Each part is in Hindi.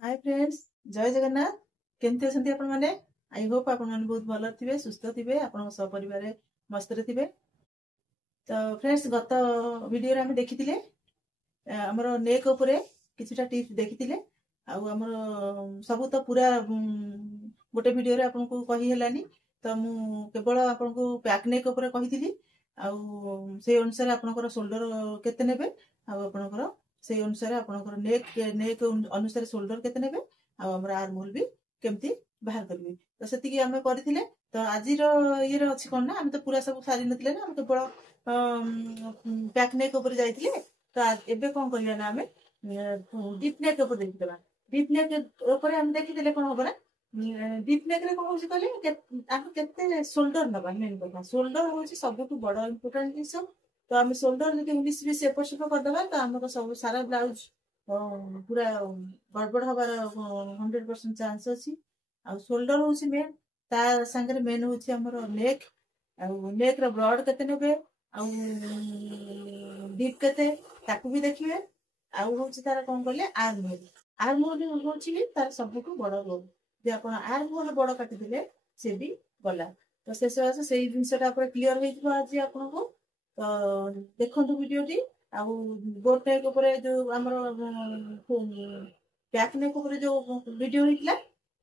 हाय फ्रेंड्स, जय जगन्नाथ। केमती अछंती आपण माने? आई होप आपण माने बहुत भलो थिबे, सुस्थ थिबे, आपण सब परिवार मस्त रे थिबे। तो फ्रेंड्स, गत वीडियो रे हम देखिथिले हमर नेक ऊपर किछटा टिप्स देखिथिले। आ हमर सब तो पूरा गोटे वीडियो रे आपण को कहि हेलानी। तो मु केवल आपण को पैक नेक ऊपर कहिथिली। आ से अनुसार आपनकर शोल्डर केते नेबे, आ आपनकर से अनुसार आपनकर नेक नेक अनुसार शोल्डर केते नेबे, आ हमर आर्म होल भी केमती बाहर करबे। तो सेति की हमें करथिले। तो आज रो ये रे अछि कोन ना, हम तो पूरा सब सारी नथिले ना, हम केवल पैक नेक ऊपर जाइथिले। तो एबे कोन करिया ना, हमें डीप नेक ऊपर देखिदबा। डीप नेक ऊपर हम देखिदेले कोन होबरा, डीप नेक रे कोन होछि कहले आको केते शोल्डर नबा। मेन कथा शोल्डर होछि सबटु बड़ इंपोर्टेंट जिंस। तो हम शोल्डर जदि 19 20 एपट सेपट कर दबा, तो हमर सब सारा ब्लाउज पूरा गड़बड़ हबार 100% चांस अछि। आ शोल्डर होछि मेन, ता संगे मेन होछि हमर नेक। आ नेक रो ब्रॉड केते नेबे, आ डीप केते ताकू भी देखिबे। आ होछि तार कोन कहले आर्म होल। आर्म होल होछि भी तार सबटु बड़ रोल। जे आपण आर्म होल बड़ काटि दिले से भी गला। तो शेष वास से जिनसटा पूरा क्लियर होइथिबो आज आपण को। तो देखंतु वीडियो टी। आ बोट नेक ऊपर जो हमर बैक नेक ऊपर जो वीडियो होइतला,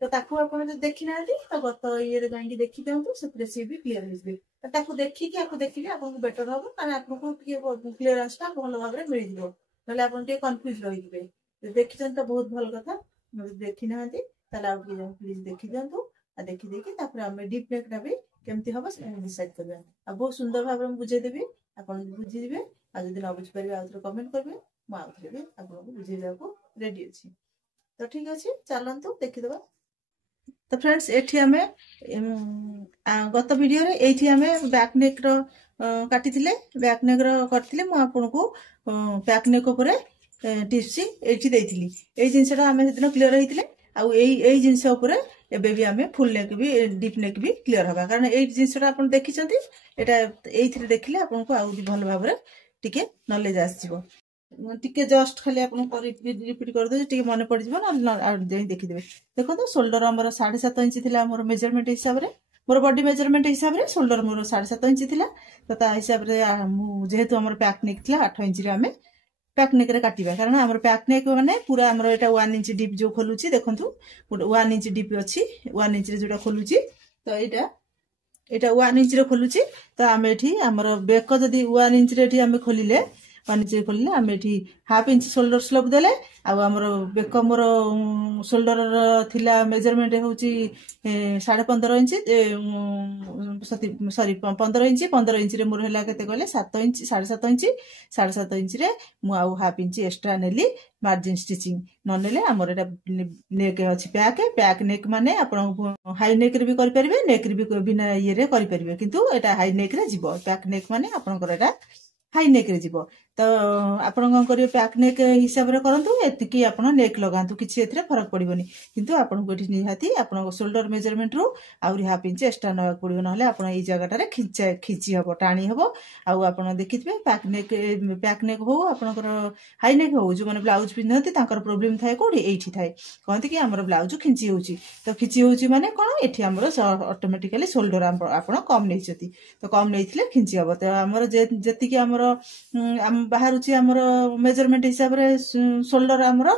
तो ताकू आपण जे देखि नांती, तो गत ये रे जांगी देखि देंतु, से सी भी क्लियर होइबे। तो ताकू देखि कि आपको देखिले आपन को बेटर होबो, कारण आपन को क्लियर आस्ता भलो भाबरे मिल जिवो। नले आपन टे कंफ्यूज रहि जिवे। देखि जन तो बहुत भल कथा। देखि नांती ताला आप प्लीज देखि देंतु। आ देखि देखि तापर हम डीप नेक टा भी केमती होबो से डिसाइड करबे। आ बहुत सुंदर भाबरे हम बुझे देबी, आपन बुझि जिवे। आ जदि न बुझि परिबे आउथरे कमेंट करबे, म आउथरे भी आपन को बुझेइबाको रेडी अछि। तो ठीक अछि, चलंतु देखि देबा। तो फ्रेंड्स, एठी हमें गत वीडियो रे एठी हमें बैक नेक रो काटिथिले। बैक नेक रो करथिले मु आपन को बैक नेक ऊपर टिप्स एठी देइथिली। एई जिंसटा हमें सेदिन क्लियर होइथिले। आ एई जिंस ऊपर एबे भी हमें फुल नेक भी डीप नेक भी क्लियर हबा, कारण एई जिंसटा आपन देखिचंती। एटा एइथिरे देखिले आपन को आउ भल भाबरे टिके नॉलेज आसीबो। टिके जस्ट खाली आपन रिपीट कर दे, टिके मन पड़ जिवो ना देखि देबे। देखो तो शोल्डर हमर 7.5 इंच थिला हमर मेजरमेंट हिसाब रे, मोर बॉडी मेजरमेंट हिसाब रे शोल्डर मोर 7.5 इंच थिला। तो ता हिसाब रे मु जेहेतु हमर पैक नेक थिला 8 इंच रे हमें पैक नेक रे काटिबा, कारण हमर पैक नेक माने पूरा हमर एटा 1 इंच डीप जो खोलुची देखंतु। 1 इंच डीप अछि, 1 इंच रे जोटा खोलुची। तो एटा 1 इंच रे खोलुची। तो हम एठी हमर बेक जदी 1 इंच रे एठी हम खोलिले, 1 इंच रे खोलिले हम एठी हाफ इंच शोल्डर स्लोप देले। आ हमर बेक मोर शोल्डर थिला मेजरमेंट होची 15.5 इंच, सॉरी 15 इंच। 15 इंच रे मोर हला केते कहले 7 इंच, 7.5 इंच। 7.5 इंच रे मु आउ हाफ इंच एक्स्ट्रा नेली मार्जिन स्टिचिंग। न नेले हमर एटा नेक अछि पैक नेक माने आपण हाई नेक रे भी करि परिबे, नेक रे भी बिना ये रे करि परिबे, किंतु एटा हाई नेक रे जिवो। पैक नेक माने आपनकर एटा हाई नेक रे जिवो। तो आपण कोन करियो, पैक नेक हिसाब रे करंतु, एतिकी आपण नेक लगांतु, किछि एथरे फरक पड़िबोनी। किंतु आपण को एठी निहाती आपण शोल्डर मेजरमेंट रो आउरी हाफ इंच एक्स्ट्रा न पड़िबो, नहले आपण ई जगह रे खिची हबो, टाणी हबो। आ आपण देखिथिबे पैक नेक हो आपनकर हाई नेक हो, जो माने ब्लाउज पिनथि तांकर प्रॉब्लम थाए कोडी एठी थाए, कहंती कि हमर ब्लाउज खिची होउची। तो खिची होउची माने कोन, एठी हमर ऑटोमेटिकली शोल्डर आपण कम नैचती। तो कम नैथिले खिची हबो। तो हमर जेतिकी हमर बाहरुची हमर मेजरमेंट हिसाब रे शोल्डर हमर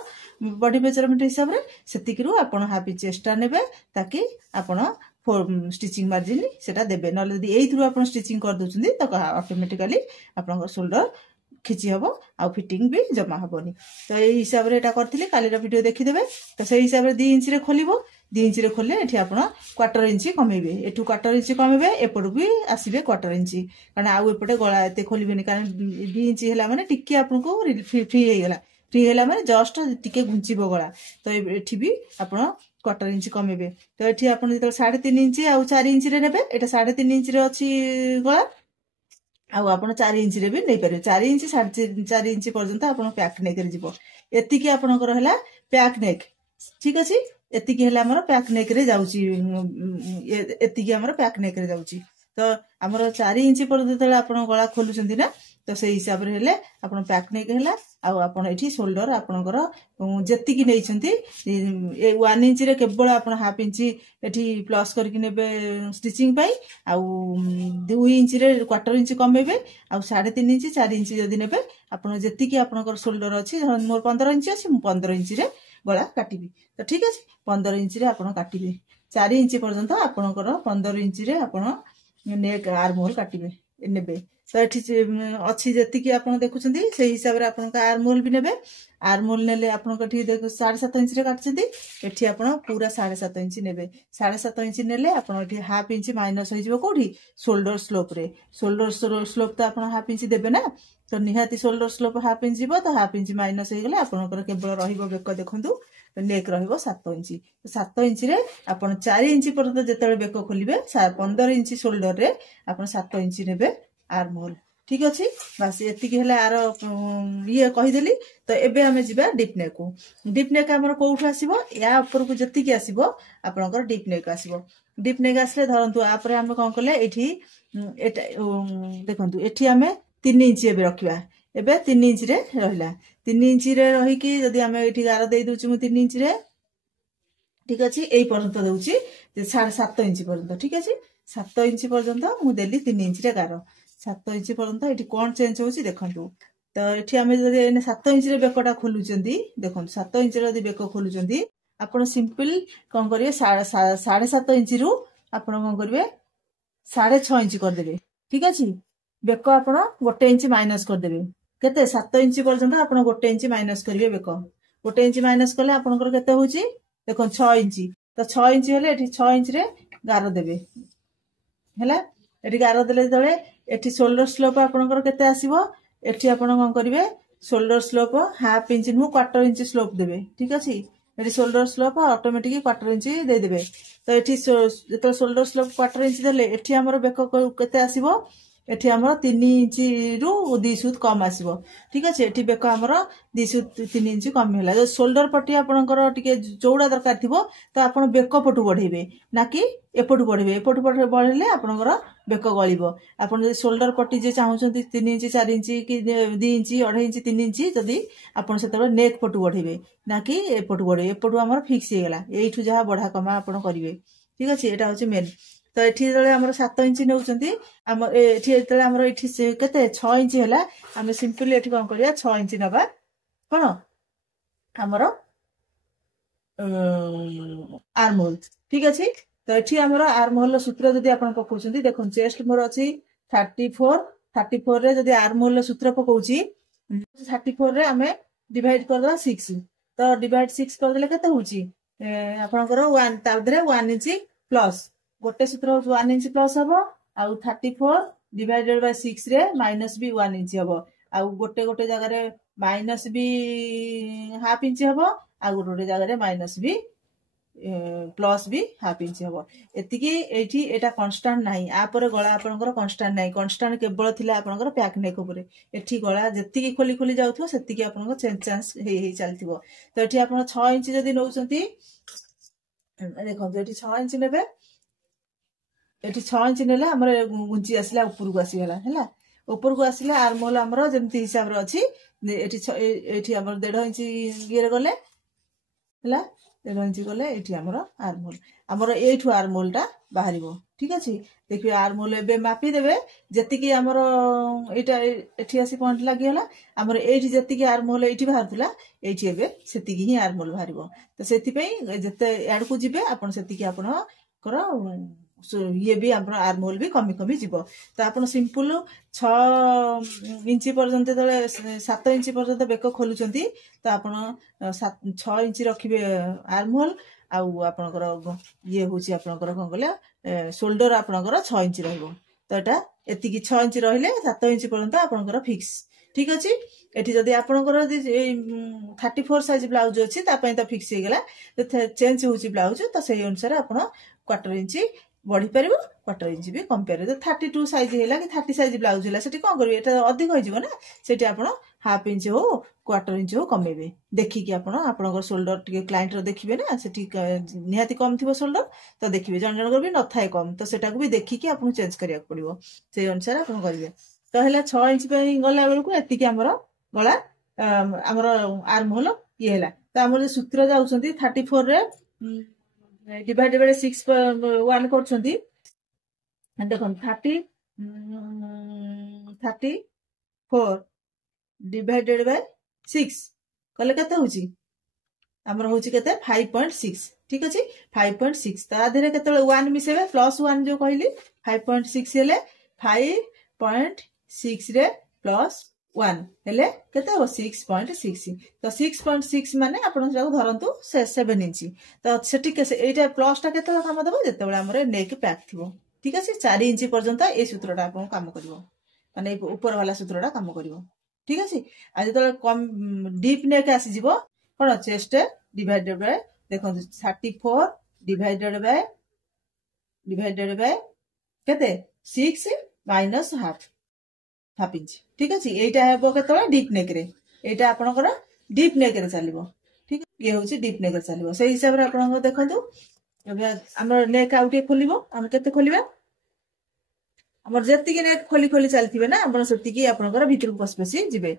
बॉडी मेजरमेंट हिसाब रे सेतिकी रु आपण हाफ इंच एक्स्ट्रा नेबे, ताकि आपण स्टिचिंग मार्जिन सेटा देबे। नले यदि एई थ्रू आपण स्टिचिंग कर दोचंदी, तो ऑटोमेटिकली आपण शोल्डर खिची हबो, आ फिटिंग भी जमा हबोनी। तो एई हिसाब रे एटा करथिले, काली रा वीडियो देखि देबे। तो सेई हिसाब रे 2 इंच रे खोलिबो। 2 इंच रे खोलले एठी आपण क्वार्टर इंच कमेबे, एठू क्वार्टर इंच कमेबे, एपटू भी आसीबे क्वार्टर इंच, कारण आउ एपटे गळा एते खोलिबेनी, कारण 2 इंच हैला माने टिके आपन को फ्री हेगला। फ्री हैला माने जस्ट टिके घुंचीबो गळा। तो एठी भी आपण क्वार्टर इंच कमेबे। तो एठी आपण जेतल 3.5 इंच आ 4 इंच रे नेबे, एटा 3.5 इंच रे अछि गळा। आ आपण 4 इंच रे भी नै पारे, 4 इंच 4.5 इंच पर्यंत आपण पैक नेक रे जिवो। एतिकी आपनकर हला पैक नेक, ठीक अछि। एतिकी हला हमर पैक नेक रे जाउची, एतिकी हमर पैक नेक रे जाउची। तो हमर 4 इंच पर्यंत तळे आपण गळा खोलुचंदी ना, तो से हिसाब रे हेले आपण पैक नै कहला आ आपण एठी शोल्डर आपणकर जेतिकी नै छंती 1 इंच रे केवल आपण हाफ इंच एठी प्लस करके नेबे स्टिचिंग पई आ 2 इंच रे क्वार्टर इंच कमेबे आ 3.5 इंच 4 इंच जदी नेबे आपण जेतिकी आपणकर शोल्डर अछि मोर 15 इंच अछि मु 15 इंच रे गला काटिबी तो ठीक अछि 15 इंच रे आपण काटिबे 4 इंच पर्यंत आपणकर 15 इंच रे आपण नेक आर्म होल काटिबे नेबे तो एठी अछि जेतिकी आपण देखुछंती से हिसाब रे आपण का आर्म होल भी नेबे आर्म होल नेले आपण कठी देखो 7.5 इंच रे काटछंती एठी आपण पूरा 7.5 इंच नेबे 7.5 इंच नेले आपण एठी हाफ इंच माइनस होई जिवो कोठी शोल्डर स्लोप रे शोल्डर स्लोप तो आपण हाफ इंच देबे ना तो निहाती शोल्डर स्लोप हाफ इंच जीवो तो हाफ इंच माइनस हो गले आपनकर केवल रहिबो बेक देखंतु नेक रहिबो 7 इंच 7 इंच रे आपण 4 इंच पर्यंत जेतले बेक खोलिबे 15 इंच शोल्डर रे आपण 7 इंच नेबे आर्म होल ठीक अछि बस एति के हला आर ये कहि देली तो एबे हमें जिबा डीप नेक हमर कोउठ आसीबो या ऊपर को जति के आसीबो आपनकर डीप नेक आसले धरंतु आपरे हम कोन करले एठी एटा देखंतु एठी हमें 3 इंच एबे रखिबा एबे 3 इंच रे रहिला 3 इंच रे रही कि जदी हमें एठी गार देई दोछु मु 3 इंच रे ठीक अछि एई पर्यंत दोछि 7.5 इंच पर्यंत ठीक अछि 7 इंच पर्यंत मु देली 3 इंच रे गार 7 इंच पर्यंत एठी कोन चेंज होछि देखंतु तो एठी हमें जदी 7 इंच रे बेकटा खोलुचंदी देखंतु 7 इंच रे जदी बेक खोलुचंदी आपण सिंपल कोन करिवे 7.5 इंच रु आपण कोन करिवे 6.5 इंच कर देबे ठीक अछि बेक आपण 1 इंच माइनस कर देबे केते 7 इंच पर्यंत आपण 1 इंच माइनस करिवे बेक 1 इंच माइनस करले आपनकर केते होछि देखो 6 इंच तो 6 इंच हेले एठी 6 इंच रे गार देबे हैला एठी गार देले तळे एठी शोल्डर स्लोप आपनकर केते आसीबो एठी आपण कोन करिवे शोल्डर स्लोप हाफ इंच नु क्वार्टर इंच स्लोप देबे ठीक अछि एठी shoulder slope automatic quarter inch दे देबे तो एठी जेतो शोल्डर स्लोप क्वार्टर इंच देले एठी हमर बेक केते आसीबो एठी हमर 3 इंच रु 2 सूत कम आसीबो ठीक अछि एठी बेक हमर 2 सूत 3 इंच कम होला जो शोल्डर पट्टी आपनकर टिके चौड़ा दरकार थिबो तो आपण बेक पटु बढ़ेबे ना कि एपटु बढ़ेबे एपटु बढ़ले आपनकर बेक गळिबो आपण जे शोल्डर पट्टी जे चाहुचंती 3 इंच 4 इंच कि 2 इंच 2.5 इंच 3 इंच जदी आपण सेतबे नेक पटु बढ़ेबे ना कि एपटु बढ़े एपटु हमर फिक्स हे गेला एइठु जहा बढ़ा कमा आपण करिवे ठीक अछि एटा होचे मेन तो एठी जले हमर 7 इंच नउचंती हमर एठी जले हमर एठी केते 6 इंच हैला हम सिंपली एठी कोन करिया 6 इंच नबा कोन हमर आर्म होल ठीक अछि तो एठी हमर आर्म होल सूत्र जदी आपण पकोचंती देखन चेस्ट मोर अछि 34 रे जदी आर्म होल सूत्र पकोची 34 रे हमें डिवाइड कर दला 6 तो डिवाइड 6 कर देले केते होची आपनकर 1 तादरे 1 इंच प्लस गोटे सूत्र 1 इंच प्लस हबो आ 34 डिवाइडेड बाय 6 रे माइनस भी 1 इंच हबो आ गोटे गोटे जगह रे माइनस भी हाफ इंच हबो आ गोटे जगह रे माइनस भी प्लस भी हाफ इंच हबो एतिकी एठी एटा कांस्टेंट नाही आ पर गळा आपनकर कांस्टेंट नाही कांस्टेंट केवल थिला आपनकर पैक नेक ऊपर एठी गळा जेतिकी खोली खोली जाउथो सेतिकी आपनकर चेंज चांस हे चलथिबो तो एठी आपन 6 इंच जदी नउसंती देखो एठी 6 इंच नेबे एठी 6 इंच नेले हमर गुंची आसीला ऊपर को आसी गेला हैला ऊपर को आसीला आर्म होल हमर जेमति हिसाब रे अछि एठी हमर 1.5 इंच गिरे गले हैला 1.5 इंच गले एठी हमर आर्म होल हमर एठु आर्म होलटा बाहरिबो ठीक अछि देखियो आर्म होल एबे मापी देबे जेतिकी हमर एटा एठी आसी पॉइंट लागि गेला हमर एठी जेतिकी आर्म होल एठी बाहरतला एठी एबे सेतिकी ही आर्म होल बाहरिबो तो सेति पई जते एड को जिबे आपण सेतिकी आपण कर ये भी आपण आर्म होल भी कमी कमी जीवो तो आपण सिंपल 6 इंच पर्यंत तले 7 इंच पर्यंत बेक खोलुचंती तो आपण 6 इंच रखिबे आर्म होल आउ आपनकर ये होची आपनकर कोन गले शोल्डर आपनकर 6 इंच रहबो तो एटा एति की 6 इंच रहिले 7 इंच पर्यंत आपनकर फिक्स ठीक अछि एठी जदी आपनकर 34 साइज ब्लाउज अछि ता पय त फिक्स हे गेला तो चेंज होची ब्लाउज तो सही अनुसार आपण क्वार्टर इंच बढ़ी पारिबो क्वार्टर इंच भी कंपेयर तो 32 साइज हैला कि 30 साइज ब्लाउज हैला सेठी कोन करबे एटा अधिक होई जिवो ना सेठी आपण हाफ इंच हो क्वार्टर इंच हो कमेबे देखि कि आपण आपनकर शोल्डर टिके क्लाइंट रो देखिबे ना सेठी निहाती कम थिबो शोल्डर तो देखिबे जन जन कर भी न थाए कम तो सेटा को भी देखि कि आपण चेंज करिया पड़िबो से अनुसार आपण करिवे तो है 6 इंच गला बेलू एति आमर गला आमर आर्म होल ये है तो आम जो सूत्र जाऊँ 34 डिवाइडेड बाय 6 1 कर देख 34 डिवाइडेड बाय 6 कले केते होची आमर होची केते 5.6 ठीक अछि 5.6 ता देरे केते 1 मिसेबे +1 जो कहली 5.6 हेले 5.6 रे +1 हेले केते हो 6.6 तो 6.6 माने आपण जाको धरंतु 7 इंच तो सेठी के एटा प्लस टा केते काम देबो जेते बेला हमरे नेक पैक थिबो ठीक अछि 4 इंच पर्यंत ए सूत्रटा आपण काम करिवो माने ऊपर वाला सूत्रटा काम करिवो ठीक अछि आ जेते कम डीप नेक आसी जीवो कोन चेस्ट डिवाइडेड बाय देखो 34 डिवाइडेड बाय केते 6 माइनस हाफ इंच ठीक अछि एटा हेबो केतले डीप नेक रे एटा आपनकर डीप नेक रे चलिबो ठीक ये होची डीप नेक रे चलिबो से हिसाब रे आपन देखंतु एबे हमर नेक आउटे खोलिबो हम केते खोलिबा हमर जेति के नेक खोली खोली चलथिबे ना आपन सेति की आपनकर भीतर को पसपसी जिबे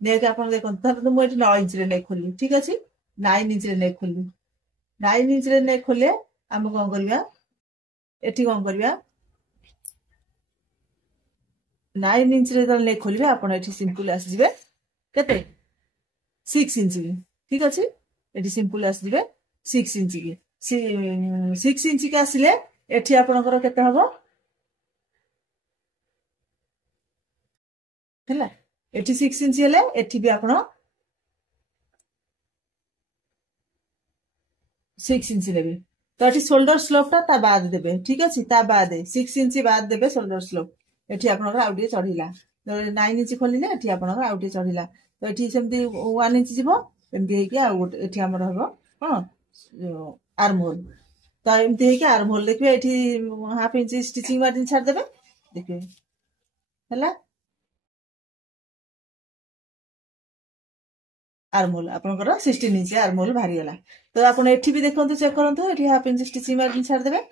नेक आपन देखंतु त मो 9 इंच रे नेक खोली ठीक अछि 9 इंच रे नेक खोली 9 इंच रे नेक खोले हम कोन करबा एठी कोन करबा 9 इंच रे नेक खोलिबे आपन एठी सिंपल आसी जिबे केते 6 इंच की ठीक अछि एठी सिंपल आसी जिबे 6 इंच की 6 इंच के आसिले एठी आपनकर केते हबो हैला एठी 6 इंच हेले एठी भी आपण 6 इंच लेबे तो एठी शोल्डर स्लोप ता बाद देबे ठीक अछि ता बाद 6 इंच बाद देबे शोल्डर स्लोप एठी आपनकर आउटे चढ़िला 9 इंच खोलिले एठी आपनकर आउटे चढ़िला तो एठी सेमती 1 इंच जीवो एमती हे कि आ एठी हमर हबो कोन आर्म होल तो एमती हे कि आर्म होल देखबे एठी हाफ इंच स्टिचिंग मार्जिन छाड़ देबे देखबे हैला आर्म होल आपनकर 16 इंच आर्म होल भारी गला तो आपण एठी भी देखंतु चेक करंतु एठी हाफ इंच स्टिचिंग मार्जिन छाड़ देबे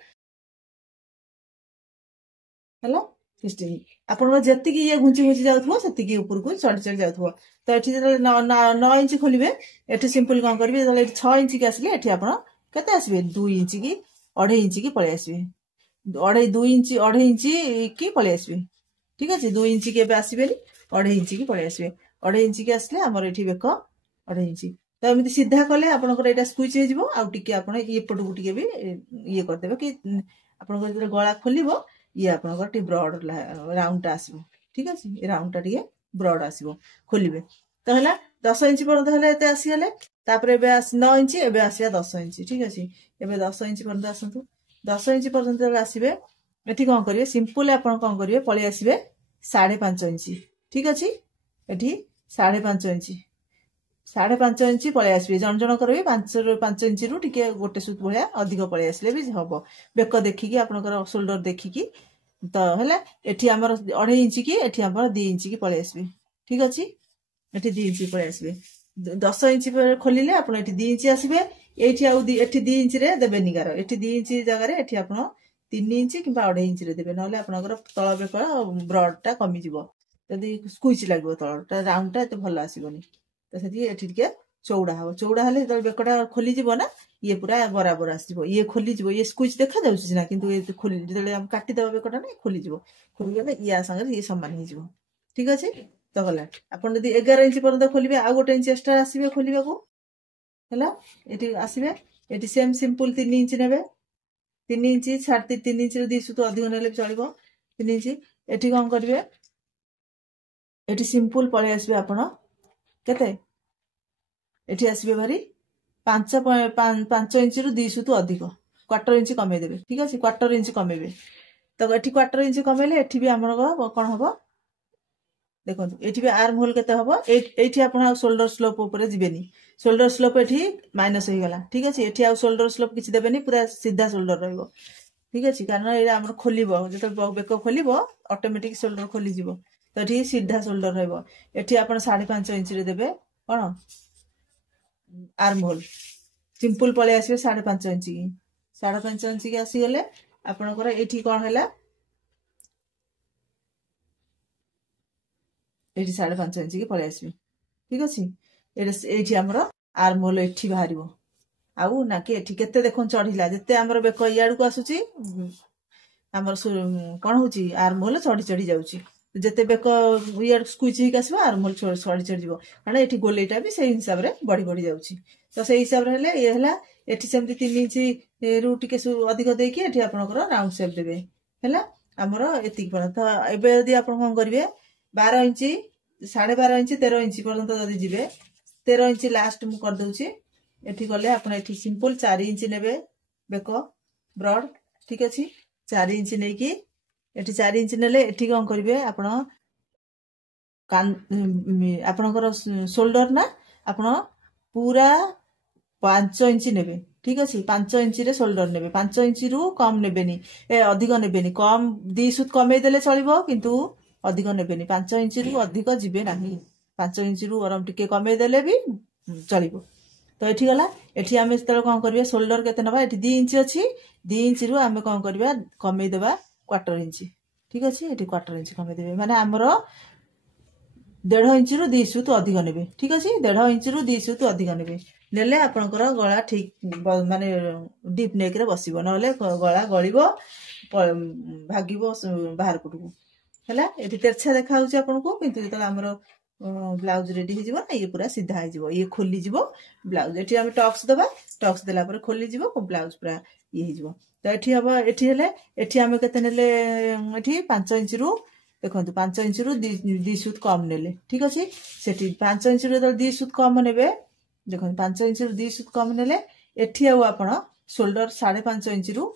हैला 16 आपण जेति की ये घुंची घुंची जाउथबो सेति की ऊपर को चढ़ चढ़ जाउथबो तो एठी जे 9 इंच खोलिबे एठी सिंपल कोन करबे जे 6 इंच के आसले एठी आपण केते आसीबे 2 इंच की 2.5 इंच की पळे आसीबे 2.5 इंच की पळे आसीबे ठीक अछि 2 इंच के बे आसीबे 2.5 इंच की पळे आसीबे 2.5 इंच के आसले हमर एठी बेको 2.5 इंच तो एमती सीधा कले आपनकर एटा स्क्विच हे जिवो आ टिके आपण ये पटकु टिके भी ये कर देबे कि आपनकर जे गळा खोलिबो ये आपनकर टी ब्रॉड राउंड टा आसीबो ठीक अछि ए राउंड टा टिके ब्रॉड आसीबो खोलिबे तो हला 10 इंच पर्यंत हले एते आसी हले तापर एबे 9 इंच एबे आसीया 10 इंच ठीक अछि एबे 10 इंच पर्यंत आसंतु 10 इंच पर्यंत आसीबे एठी कोन करिवे सिंपल आपण कोन करिवे पळी आसीबे 5.5 इंच ठीक अछि एठी 5.5 इंच 5.5 इंच पळे आसीबे जन जन करबे 5 इंच रु टिके गोटे सुत भलिया अधिक पळे आसले भी हबो बेक देखि कि आपनकर शोल्डर देखि कि तो हला एठी हमर 2.5 इंच की एठी हमर 2 इंच की पळे आसीबे ठीक अछि एठी 2 इंच पळे आसीबे 10 इंच पर खोलिले आपण एठी 2 इंच आसीबे एठी आ एठी 2 इंच रे देबे निगार एठी 2 इंच जगह रे एठी आपण 3 इंच किबा 2.5 इंच रे देबे नले आपनकर तळ बेक ब्रॉड टा कमी जिवो यदि स्क्विच लागबो तळटा राउंड टा एते भलो आसीबोनी तो सेठी एठी के चौड़ा हेले जब बेकटा खोली जीवो ना ये पूरा बराबर आसीबो ये खोली जीवो ये स्क्विच देखा जाउछि ना किंतु ये खोली जले हम काटी देबा बेकटा ना खोली जीवो खोली गेले या संगे ये समान ही जीवो ठीक अछि तो गला आपण यदि 11 इंच पर्यंत खोलिबे आ गोटे इंच एक्स्ट्रा आसीबे खोलिबा को हला एठी आसीबे एठी सेम सिंपल 3 इंच नेबे 3 इंच छाड़ती 3 इंच रे दिसु तो अधिक नेले चलिबो 3 इंच एठी कोन करबे एठी सिंपल पळे आसीबे आपण केते एठी आसीबे भारी 5 इंच रु 2 सुतु अधिक क्वार्टर इंच कमे देबे ठीक अछि क्वार्टर इंच कमेबे तो एठी क्वार्टर इंच कमेले एठी भी हमर कोन हबो देखो एठी भी आर्म होल केते हबो एठी आपण शोल्डर स्लोप ऊपर जिबेनी शोल्डर स्लोप एठी माइनस होई गला ठीक अछि एठी आ शोल्डर स्लोप किछ देबेनी पूरा सीधा शोल्डर रहइबो ठीक अछि कारण एरा हमर खोलिबो जते बेक खोलिबो ऑटोमेटिक शोल्डर खोली जिवो तो एठी सीधा शोल्डर रहइबो एठी आपण 5.5 इंच रे देबे कोन आर्म होल सिंपल पळे आसीबे 5.5 इंच की 5.5 इंच की आसी गेले आपनकर एठी कोन हैला ଏଠି 5.5 इंच की पलि आसबे ठीक अच्छे ये आमर आर्म होल एठी बाहर आउ ना कि एठी केते देखो चढ़िला जिते आमर बेक इयाड़ को आसुची आमर कौन हूँ आर्म होल चढ़ी चढ़ी जाऊँगी जिते बेक इयाड़ स्कुइच होक आसो आर्म होल चढ़ी चढ़ी जाव कारण ये गोलेटा भी से हिसाब से बढ़ी बढ़ी जाऊँगी तो से हिसाब से ये है एटी सेमती 3 इंच रु टिके अधिक देकी एठी आपनकर राउंड शेप देबे हैला हमर एतिक पर तो एबे यदि आपन कोन करिवे 12 इंच 12.5 इंच 13 इंच पर्यंत जदि जिवे 13 इंच लास्ट मु कर दउची एठी गले आपन एठी सिंपल 4 इंच नेबे बेको ब्रॉड ठीक अछि 4 इंच नै कि एठी 4 इंच नेले एठी कोन करिवे आपन कान आपनकर शोल्डर ना आपन पूरा 5 इंच नेबे ठीक अच्छे 5 इंच रे शोल्डर नेबे 5 इंच रु कम नेबेनी अधिक नेबेनी कम 2 सुत कमे देले चलिबो किंतु अधिक नेबेनी 5 इंच रु अधिक जिबे नाही 5 इंच रु गरम टिके कमे देले भी चलिबो तो एठी गला एठी आमे तले कोन करबे शोल्डर केते नबा एठी 2 इंच अछि 2 इंच रु आमे कोन करबा कमे देबा 1/4 इंच ठीक अछि एठी 1/4 इंच कमे देबे माने हमरो 1.5 इंच रु 2 सुत अधिक नेबे ठीक अछि 1.5 इंच रु 2 सुत अधिक नेबे नेले आपनकर गला ठीक माने डीप नेक रे बसिबो नले गला गळिबो भागिबो बाहर कुटू हैला एठी तेरछा देखा होउछ आपनको किंतु जतला हमरो ब्लाउज रेडी हे जिवो ये पूरा सीधा हे जिवो ये खोली जिवो ब्लाउज एठी हम टक्स देला पर खोली जिवो ब्लाउज पूरा ये हे जिवो तो एठी हबो एठी हेले एठी हम केते नेले एठी 5 इंच रु देखंतु 5 इंच रु 2 सुत कम नेले ठीक अछि सेठी 5 इंच रु 2 सुत कम नेबे देखो 5 इंच रु 2 सुत कम नेले एठी आउ आपण शोल्डर 5.5 इंच रु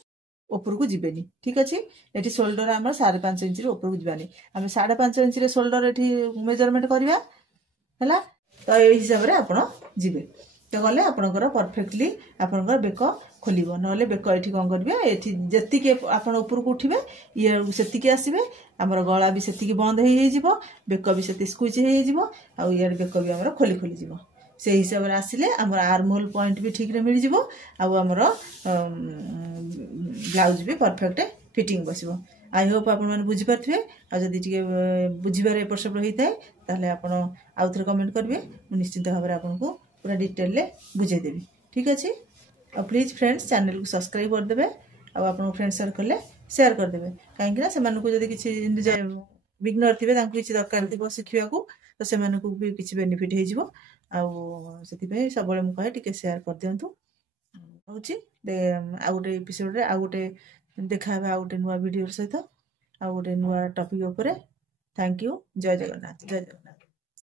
ऊपर को जिबेनी ठीक अछि एठी शोल्डर हमर 5.5 इंच रु ऊपर को जिबानी हम 5.5 इंच रे शोल्डर एठी मेजरमेंट करबा हला तो ए हिसाब रे आपण जिबे तो गले आपनकर परफेक्टली आपनकर बेक खोलिबो नले बेक एठी कोन करबे एठी जति के आपण ऊपर को उठिबे ये सेति के आसीबे हमर गळा भी सेति के बंद हे जिवो बेक भी सेति स्क्विच हे जिवो आ ये बेक भी हमर खोली खोली जिवो से हिसाब से आसिले आमर आर्म होल पॉइंट भी ठीक रे मिल जिवो आमर ब्लाउज भी परफेक्ट फिटिंग बसिबो आई होप आपण माने बुझी पारथिबे आ जदी टिके बुझिबारे एपर सब रही थाए ताले आपण आउथरे कमेंट करबे मु निश्चित भाबरे आपनको पूरा डिटेल ले बुझे देबी ठीक अछि आ प्लीज फ्रेंड्स चैनल को सब्सक्राइब कर देबे आ आपण फ्रेंड सर्कल ले शेयर कर देबे काहे कि ना से मानको जदी किछि बिगनर थिबे तांको किछि दरकार थिबो सिखिया को तो से मानको भी किछि बेनिफिट हे जिवो से सब मुझे कहे टी सेयार कर दिंतु हूँ आ गोटे एपिसोड आ गोटे देखा आ गोटे नुआ वीडियो सहित आ गोटे नुआ टॉपिक ऊपर थैंक यू जय जगन्नाथ जय जगन्नाथ।